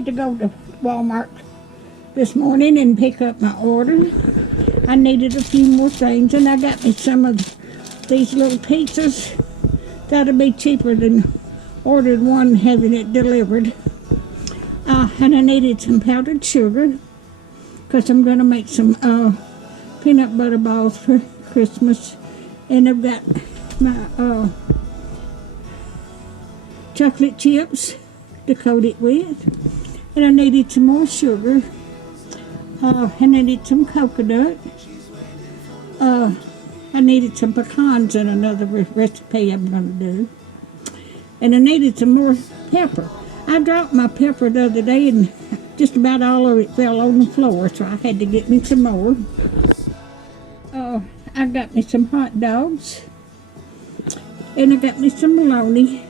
had to go to Walmart this morning and pick up my order. I needed a few more things, and I got me some of these little pizzas. That'll be cheaper than ordered one having it delivered. And I needed some powdered sugar because I'm going to make some peanut butter balls for Christmas. And I've got my chocolate chips to coat it with. And I needed some more sugar. And I needed some coconut. I needed some pecans in another recipe I'm going to do. And I needed some more pepper. I dropped my pepper the other day and just about all of it fell on the floor, so I had to get me some more. I got me some hot dogs. And I got me some bologna.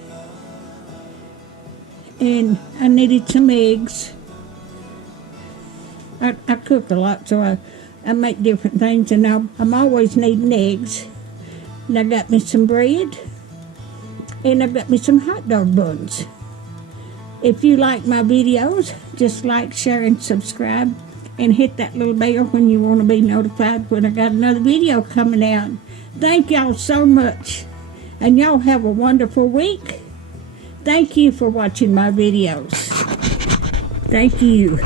And I needed some eggs. I cook a lot, so I make different things, and I'm always needing eggs. And I got me some bread. And I got me some hot dog buns. If you like my videos, just like, share, and subscribe. And hit that little bell when you want to be notified when I got another video coming out. Thank y'all so much. And y'all have a wonderful week. Thank you for watching my videos. Thank you.